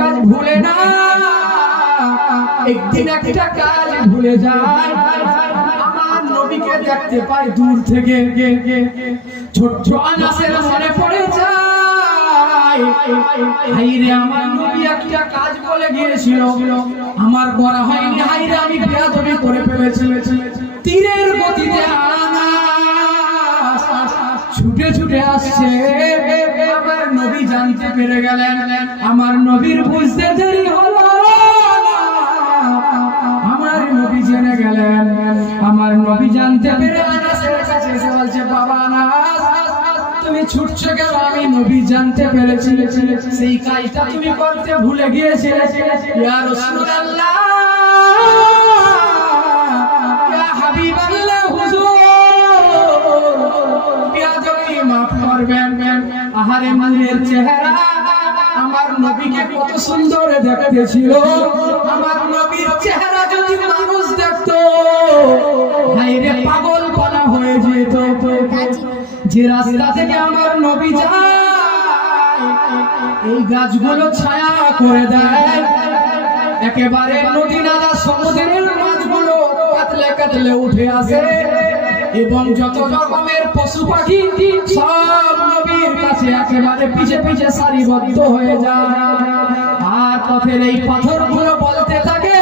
কাজ ভুলে না, একদিন একটা কাজ ভুলে যায় আমার নবীকে দেখতে পাই দূর থেকে। ছোট্ট আনাসের পড়ে যায় আমার নবী একটা কাজ বলে গিয়েছিল। আমার করা হয়নি, হাইরে আমি বেয়াদবি করে ফেলেছি। তীরের গতিতে আনাস ছুটে ছুটে আসছে। জানতে পেরে গেলেন, আমার নবীর বুঝতে দেরি হলো আমার নবী জেনে গেলেন, আমার নবী জানতে পেরে বলছে, বাবা আনাস, তুমি ছুটছো কেন? আমি নবী জানতে পেরেছি। সেই কাজটা তুমি করতে ভুলে গিয়েছিলে। আহারে মনের চেহারা, আমার নবীকে কত সুন্দর আমার নবীর চেহারা যদি মানুষ দেখতো হাইরে পাগল হয়ে যেত। যে রাস্তা থেকে আমার নবী যায়, এই গাছগুলো ছায়া করে দেয়। একেবারে নদী নালা, সমুদ্রের মাছগুলো কাতলে কাতলে উঠে আসে। এবং যত রকমের পশু পাখি সব কাছে একেবারে পিছে পিছে সারিবদ্ধ হয়ে যায়। আর পথের এই পাথরগুলো বলতে থাকে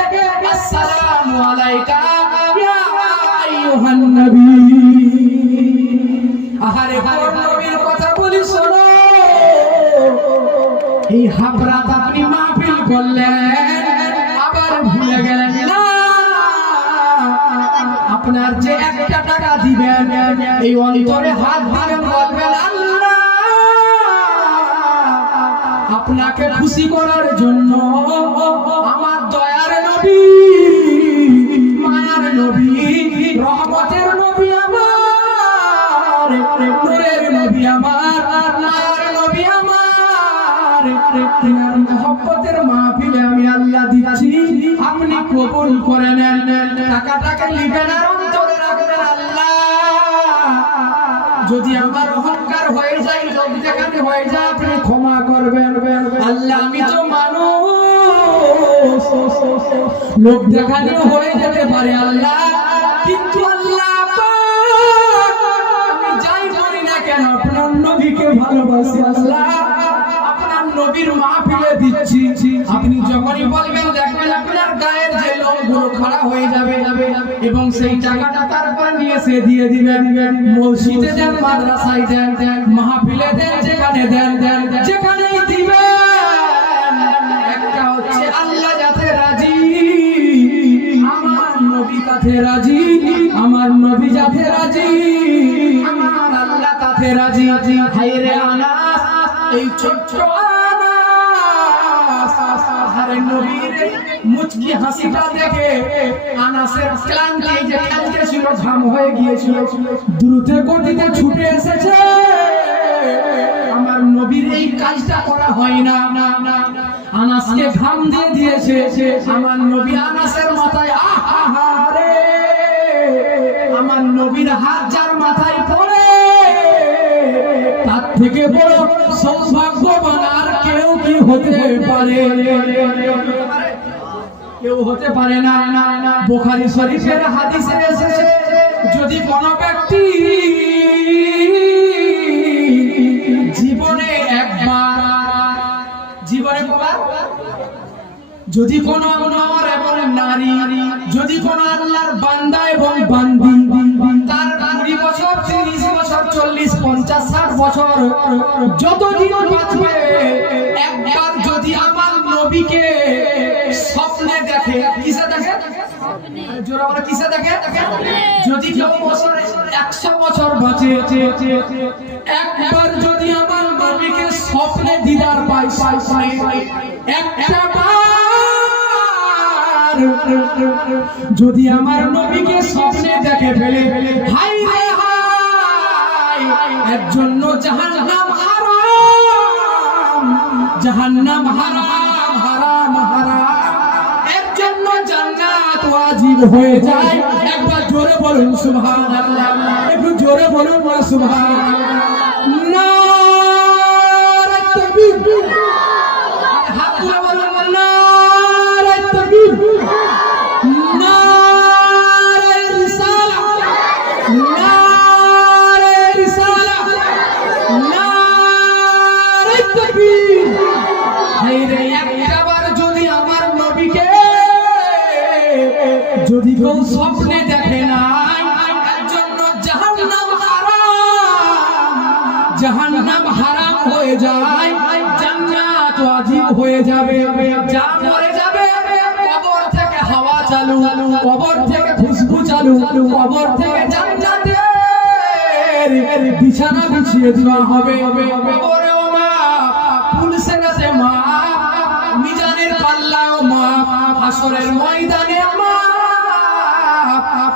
আসসালামু আলাইকা ইয়া আইয়ুহান নবী। আহারে নবীর কথা বলি শোনো। এই হাবরাত আপনি মাহফিল করলেন আবার ভুলে গেলেন না। আপনার যে একটা টাকা দিবেন এই অন্তরে হাত দিবেন বলবেন আল্লাহ আপনাকে খুশি করার জন্য আমার দয়ার নবী, মায়ার নবী, রহমতের নবী আমার, নূরের নবী আমার, মায়ার নবী আমার মহব্বতের মাহফিলে আমি আল্লাহ দিচ্ছি আপনি কবুল করে নেন। টাকাটাকে লিখে নেন রাখবেন আল্লাহ। যদি আমার অহংকার হয়ে যায় যদি যেখানে হয়ে যায় আপনি ক্ষমা করবেন আল্লাহ আমি তো মানুষ। লোক দেখানো হয়ে যেতে পারে আল্লাহ। কিন্তু আল্লাহ আমি যাই করি না কেন আপনার নবীকে ভালোবাসি আল্লাহ। আপনার নবীর মাহফিলে এবং সেই টাকাটা তারপর নিয়ে সে দিয়ে দিবেন। মসজিদে দেন, মাদ্রাসায় দেন, মাহফিলে দেন, যেখানে দেন দেন যেখানেই দিবেন। একটা হচ্ছে আল্লাহ যাতে রাজি তাতে রাজি, আমার যাতে রাজি আল্লাহ রাজি। এই ছোট্ট আহারে নবীর মুচকি হাসিটা দেখে আনাসের ক্লান্তি ঘাম হয়ে গিয়েছিল। দ্রুত ছুটে এসেছে। আমার নবীর এই কাজটা করা হয় না। না না আনাসকে ঘাম দিয়ে দিয়েছে। আমার নবী আনাসের মাথায় আহারে আমার নবীর হাত যার মাথায় পড়ে, তার থেকে বড় সৌভাগ্যবান আর কি হতে পারে। কেউ হতে পারে না। বুখারী শরীফের হাদিসে এসেছে, যদি কোন ব্যক্তি জীবনে একবার, জীবনে যদি কোন নর এবং নারী যদি কোন আল্লাহর বান্দা এবং বান্দি পঞ্চাশ ষাট বছর যত দিন বাঁচবে, একবার যদি আমার নবীকে স্বপ্নে দেখে, কিসে দেখে? যদি আমার নবীকে স্বপ্নে পাই পাই যদি আমার নবীকে স্বপ্নে দেখে ফেলে হাই হাই এর জন্য জাহান্নাম হারাম জাহান্নাম হারাম হারাম হারাম। এর জন্য জান্নাত ওয়াজিব হয়ে যায়। একবার জোরে বলুন, সুবহানাল্লাহ। একটু জোরে বলুন না সুবহানাল্লাহ। না তাকবীর। স্বপ্নে দেখে না জাহান্নাম হারাম। হয়ে যায়। জান্নাত হয়ে যাবে। যা মরে যাবে, কবর থেকে হাওয়া চালু। কবর থেকে খুশবু চালু। কবর থেকে জান্নাতের বিছানা বিছিয়ে দেওয়া হবে। কবরেও মা পুলসেনাতে মা, মিজানের পাল্লাও মা, হাসরের ময়দানে মা।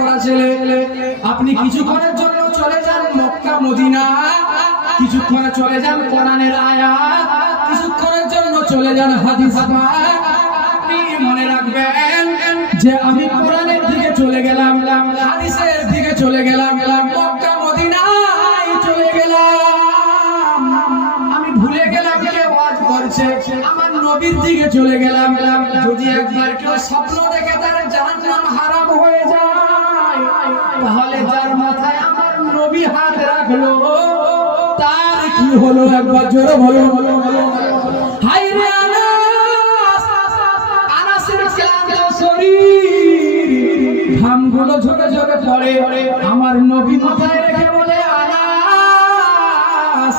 করা ছেলে। আপনি কিছুক্ষণের জন্য চলে যান মক্কা, মদিনা। কিছুক্ষণে চলে যান কোরআনের আয়াত কিছুক্ষণের জন্য চলে যান হাদিস। আপনি মনে রাখবেন যে আমি কোরআনের দিকে চলে গেলাম, হাদিসের দিকে চলে গেলাম, মক্কা গেলাম। আমি ভুলে গেলাম কে ওয়াজ করছে, আমার নবীর দিকে চলে গেলাম। যদি একবার কেউ স্বপ্ন দেখে তার জাহান্নাম হারাম হয়ে যায় তাহলে যার মাথায় আমার নবী হাত রাখল, তার কি হলো একবার জোরে বলো? হাই রে আনাস, আনাসের ক্লান্ত শরীর। ঘামগুলো ঝরে ঝরে পড়ে, আমার নবী মাথায় রেখে বলে, আনাস,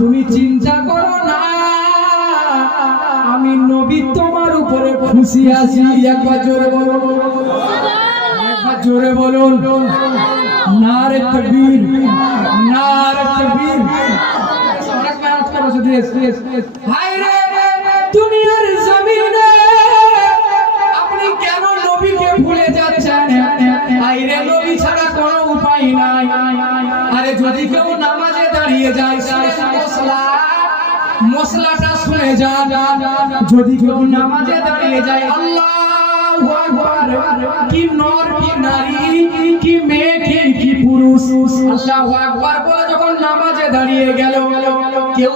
তুমি চিন্তা করো না। আমি নবী তোমার উপরে খুশি আছি। একবার জোরে একবার জোরে বলুন। নারে তকবীর নারে তকবীর। করেছে দেশ দেশ হায় রে, দুনিয়ার জমিনে আপনি কেন নবীকে ভুলে যাচ্ছেন? আইরে নবী ছাড়া কোনো উপায় নাই। আরে যদি কেউ নামাজে দাঁড়িয়ে যায় মশলা, মশলাটা শুনে যান। যদি কেউ নামাজে দাঁড়িয়ে যায়, আল্লাহ নামাজে দাঁড়িয়ে গেল, কেউ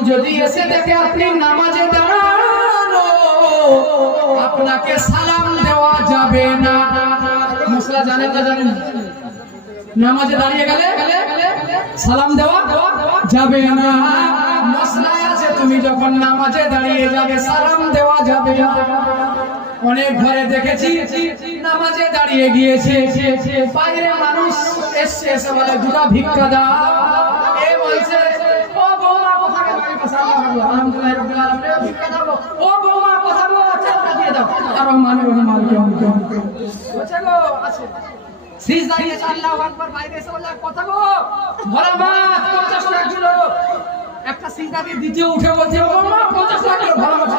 সালাম দেওয়া মশলা সালাম দেওয়া যাবে না। মশলায় আছে, তুমি যখন নামাজে দাঁড়িয়ে যাবে, সালাম দেওয়া যাবে না। অনেক ঘরে দেখেছি নামাজে দাঁড়িয়ে গিয়েছে। বাইরে মানুষ এসছে, এসে বলে, দুটা ভিক্ষা দাও। এ বলছে বৌমা বৌমা গো? বললে, কথা গো? কিলো একটা সিজদা দিয়ে দ্বিতীয় উঠে বলছে, ও মা টাকা কিলো মাছ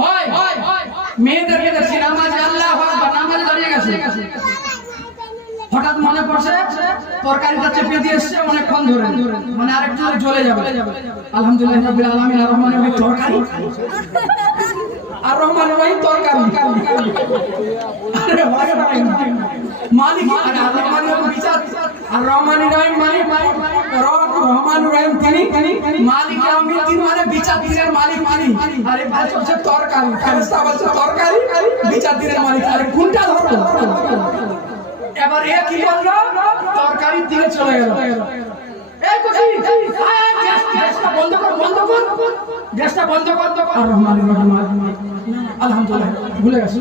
হয় হয় মেয়েদেরকে দেখছি নামাজে আল্লাহ আকবার নামাজে দাঁড়িয়ে গেছে। হঠাৎ মনে পড়ছে, তরকারিটা চেপে দিয়ে এসছে, অনেকক্ষণ ধরে। মানে আরেকটু জ্বলে যাবে। আলহামদুলিল্লাহ রাব্বিল আলামিন আর রহমানের রহিম তরকারি। আর রহমানের রহিম তরকারি। মালিক আর রহমানের রহিম বিচার। আর রহিম মালিক। রহমানুর রহিম তিনি মালিক আমিন মানে বিচার দিনের মালিক মালিক আরে ভাই হচ্ছে তরকারি। ফেরেশতা বলছে তরকারি। বিচার দিনের মালিক আরে কোনটা ধরবো? এবার এ কি করল তরকারির দিকে চলে গেল। এই কোচি গ্যাসটা বন্ধ কর বন্ধ কর। গ্যাসটা বন্ধ কর আর রহমান রহিম আলহামদুলিল্লাহ ভুলে গেছে।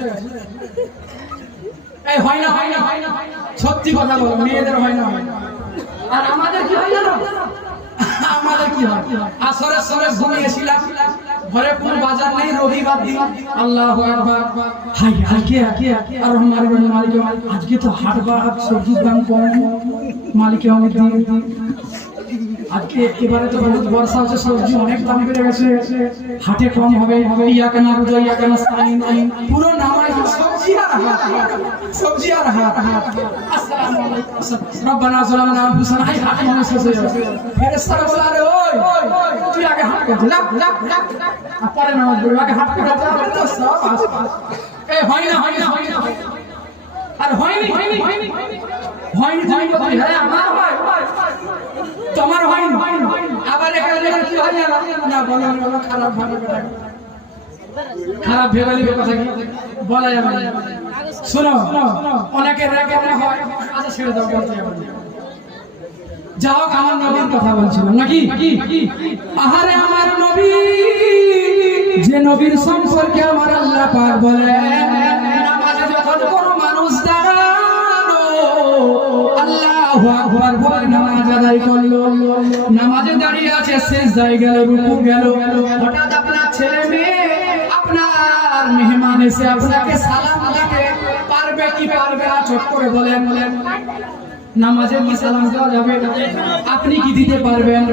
এই হয় না হয় না হয় না। সত্যি কথা বলো মেয়েদের হয় না হয় না। আর আমাদের কি হয় কি হয়? আসরে সরে ঘুমিয়েছিলাম ঘরে কোন বাজার নেই রবিবার দিন আল্লাহু আকবার। হাই আজকে আজকে আর মালিক, আজকে তো হাট বা সবজির দাম কম। মালিক আমার দিন আজকে এবারে তো বহুত বর্ষা হচ্ছে সবজি অনেক দাম বেড়ে গেছে হাটে কম হবে ইয়া কেন রোজা ইয়া কেন নাই পুরো নামাজ সবজি আর হাট সবজি আর হাট আসসালামু আলাইকুম রব্বানা হাট মানুষ শেষ হয়ে যাবে ফেরেশতারা বলে আরে ও তুই আগে হাত করছিস না না না আর পরে নামাজ পড়বি আগে হাত করে তারপরে তো সব এই হয় না হয় না হয় না হয় না। আর হয়নি হয়নি হয়নি হয়নি তুমি বলছি হ্যাঁ আমার হয় তোমার হয়নি আবার এখানে কি হয় জানো? না, বলো বলো খারাপ ভাবে খারাপ ভেবে নিবে কথা কি? বলা যাবে না। শোনো অনেকের রেগে মনে হয় আচ্ছা ছেড়ে দাও, বলতে যাবে না। যা হোক, আমার নবীর কথা বলছিলাম নাকি? আহারে আমার নবী, যে নবীর সম্পর্কে আমার আল্লাহ পাক বলে নামাজ সালাম পারবে কি বলেন। নামাজে যাবে? আপনি কি দিতে পারবেন?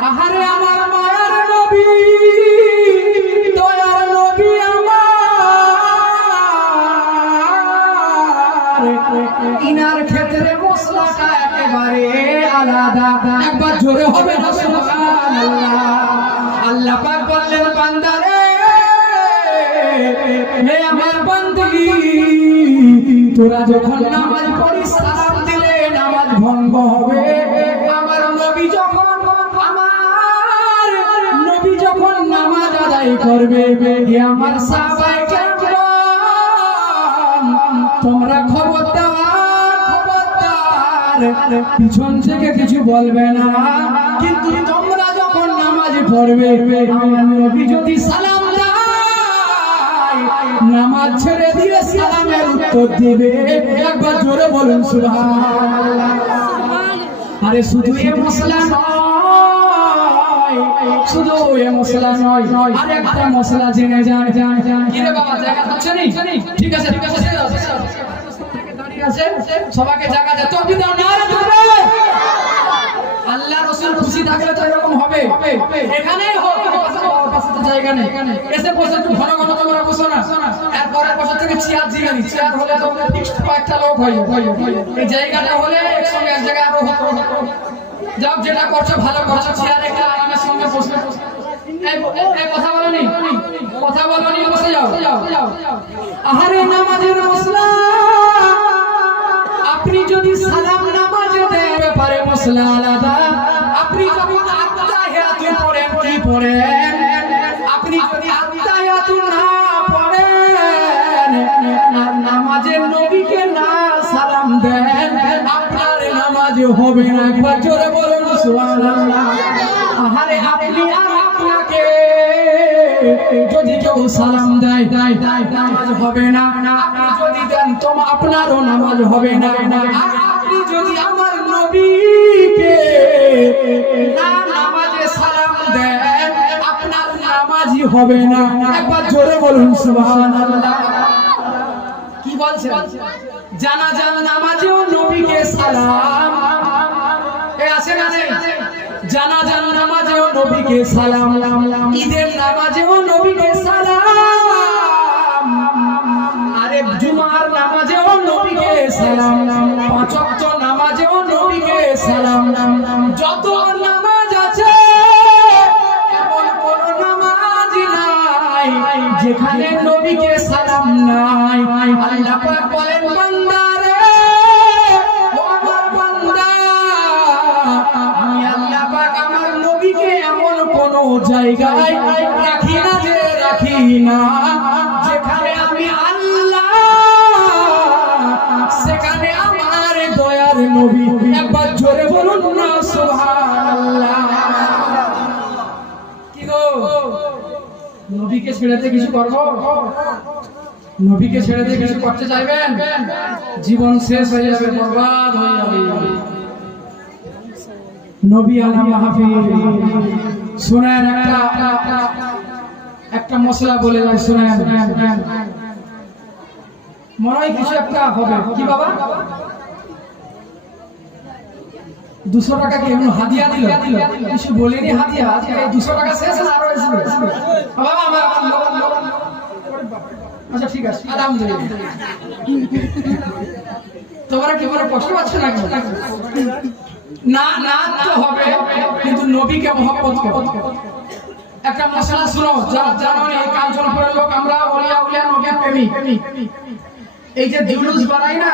আহারে আমার মায়ের নবী, দয়ার নবী ইনার ক্ষেত্রে মশলাটা একেবারে আলাদা। একবার জোরে হবে না আল্লাহ পাক বললেন, বান্দারে, হে আমার বান্দি, তোরা যখন নামাজ পড়িস, সালাম দিলে নামাজ ভঙ্গ হবে। আমার নবী যখন, আমার নবী যখন নামাজ আদায় করবে, হে আমার সাহাবায়ে কেরাম, তোমরা পিছন থেকে কিছু বলবে না। কিন্তু তোমরা যখন নামাজ পড়বে আমার নবী যদি সালাম নামাজ ছেড়ে দিয়ে সালামের উত্তর দিবে। একবার জোরে বলুন সুবহানাল্লাহ। আরে শুধু এ মশলা শুধু এ মশলা নয় আর একটা মশলা জেনে যান। বাবা জায়গা ঠিক আছে ঠিক আছে। সবাইকে জায়গা দে। তকবীর দাও না আল্লাহ রসুল খুশি থাকলে তো এরকম হবে। এখানেই দিয়ে যেটা করছ, ভালো করছ। চেয়ার একটা আরামের সঙ্গে বসে। কথা বলনি? কথা বলনি, বসে যাও। আহারে নামাজের মশলা। আপনি যদি সালাম নামাজে দেন ব্যাপারে মশলা আলাদা আপনি যখন আত্মাহিয়াতু পড়েন কি পড়েন আপনি যদি আত্মাহিয়াতু না পড়েন আর নামাজের নবীকে না সালাম দেন আপনার নামাজ হবে না একবার জোরে বলুন সুবহানাল্লাহ আহারে আপনি আর আপনাকে যদি কেউ সালাম দেয় নামাজ হবে না যদি দেন তো আপনারও নামাজ হবে না। আপনি যদি আমার নবীকে হবে না। একবার জোরে বলুন কি বলছে জানাজার নামাজেও নবীকে সালাম। এ আছে না নেই? জানাজার নামাজেও নবীকে সালাম। ঈদের নামাজেও নবীকে রাখি না যে রাখি না, যেখানে আমি আল্লাহ, সেখানে আমার দয়ার নবী। একবার জোরে বলুন না কি নবীকে ছেড়েতে কিছু করব? নবীকে ছেড়ে দিয়ে কিছু করতে চাইবেন? জীবন শেষ হয়ে যাবে, বরবাদ হয়ে যাবে। নবী আলা মাহফিল। শুনেন একটা মশলা বলে যায় মনে হয় কিছু একটা হবে। কি বাবা? দুশো টাকা কি এমন হাতিয়া দিল? কিছু বলিনি হাতিয়া। আজকে দুশো টাকা শেষ না আমার আচ্ছা ঠিক আছে। তোমরা কি কষ্ট পাচ্ছ না না তো হবে কিন্তু নবীকে মহব্বত একটা মশলা শুনো যারা জানো না, এই কাঞ্চনপুরের লোক আমরা ওলিয়া উলিয়া নবীর প্রেমী। এই যে জুলুস বানাই না?